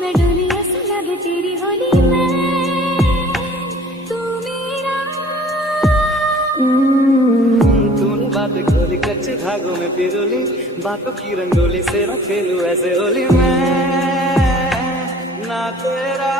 मैं डोली ऐसा लगे तेरी होली में तू मेरा। तूने बात खोली कच्चे धागों में पिरोली, बातों की रंगोली से न खेलूं ऐसे होली में ना तेरा